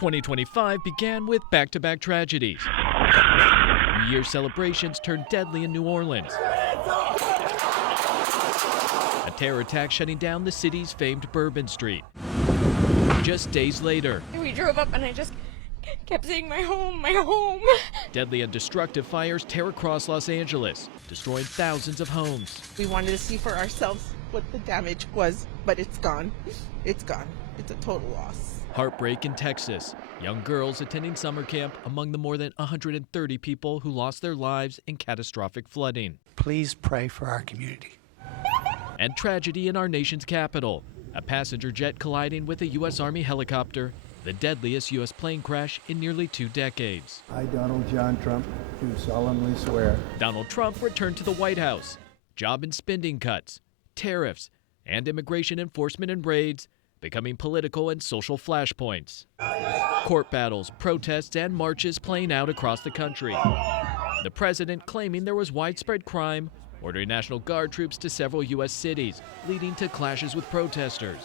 2025 began with back-to-back tragedies. New Year's celebrations turned deadly in New Orleans. A terror attack shutting down the city's famed Bourbon Street. Just days later, we drove up and I just kept saying, my home, my home. Deadly and destructive fires tear across Los Angeles, destroying thousands of homes. We wanted to see for ourselves what the damage was, but it's gone. It's gone. It's a total loss. Heartbreak in Texas. Young girls attending summer camp among the more than 130 people who lost their lives in catastrophic flooding. Please pray for our community. And tragedy in our nation's capital. A passenger jet colliding with a U.S. Army helicopter, the deadliest U.S. plane crash in nearly 2 decades. I, Donald John Trump, do solemnly swear. Donald Trump returned to the White House. Job and spending cuts, tariffs, and immigration enforcement and raids becoming political and social flashpoints. Court battles, protests, and marches playing out across the country. The president claiming there was widespread crime, ordering National Guard troops to several U.S. cities, leading to clashes with protesters.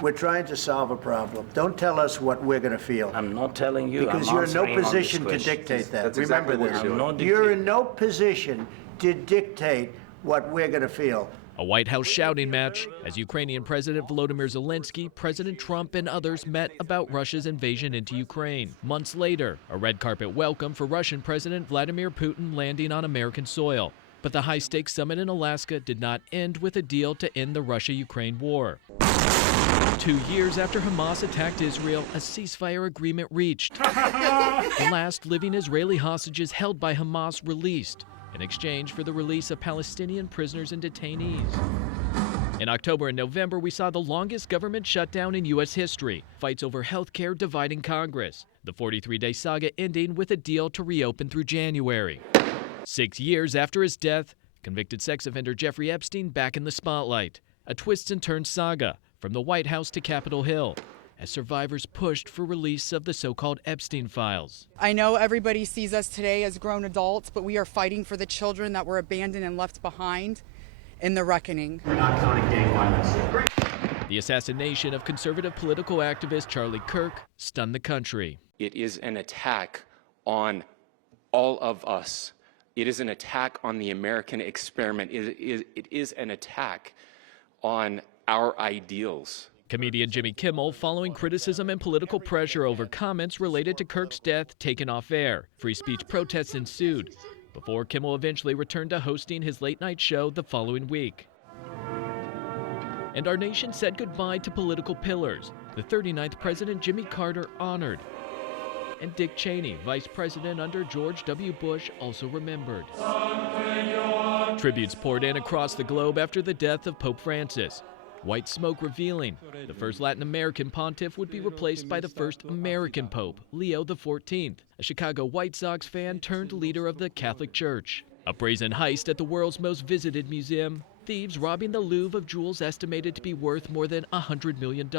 We're trying to solve a problem. Don't tell us what we're going to feel. I'm not telling you. Because you're in no position to dictate that. Remember this. Exactly you're in no position to dictate what we're going to feel. A White House shouting match as Ukrainian President Volodymyr Zelensky, President Trump, and others met about Russia's invasion into Ukraine. Months later, a red carpet welcome for Russian President Vladimir Putin landing on American soil. But the high-stakes summit in Alaska did not end with a deal to end the Russia-Ukraine war. 2 years after Hamas attacked Israel, a ceasefire agreement reached. The last living Israeli hostages held by Hamas released in exchange for the release of Palestinian prisoners and detainees. In October and November, we saw the longest government shutdown in U.S. history, fights over health care dividing Congress, the 43-day saga ending with a deal to reopen through January. 6 years after his death, convicted sex offender Jeffrey Epstein back in the spotlight. A twists and turns saga from the White House to Capitol Hill, as survivors pushed for release of the so-called Epstein files. I know everybody sees us today as grown adults, but we are fighting for the children that were abandoned and left behind in the reckoning. We're not counting gang violence. The assassination of conservative political activist Charlie Kirk stunned the country. It is an attack on all of us. It is an attack on the American experiment. It is an attack on our ideals. Comedian Jimmy Kimmel following criticism and political pressure over comments related to Kirk's death taken off air. Free speech protests ensued before Kimmel eventually returned to hosting his late-night show the following week. And our nation said goodbye to political pillars. The 39th President Jimmy Carter honored. And Dick Cheney, vice president under George W. Bush, also remembered. Tributes poured in across the globe after the death of Pope Francis. White smoke revealing the first Latin American pontiff would be replaced by the first American Pope, Leo XIV, a Chicago White Sox fan turned leader of the Catholic Church. A brazen heist at the world's most visited museum, thieves robbing the Louvre of jewels estimated to be worth more than $100 million.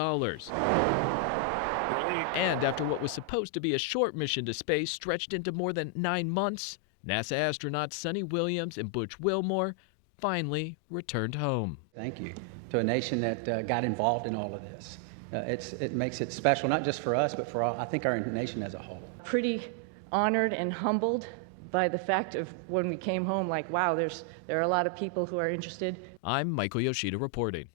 And after what was supposed to be a short mission to space stretched into more than 9 months, NASA astronauts Sonny Williams and Butch Wilmore finally returned home. Thank you to a nation that got involved in all of this. It makes it special, not just for us, but for all, I think our nation as a whole. Pretty honored and humbled by the fact of when we came home, like, wow, there are a lot of people who are interested. I'm Michael Yoshida reporting.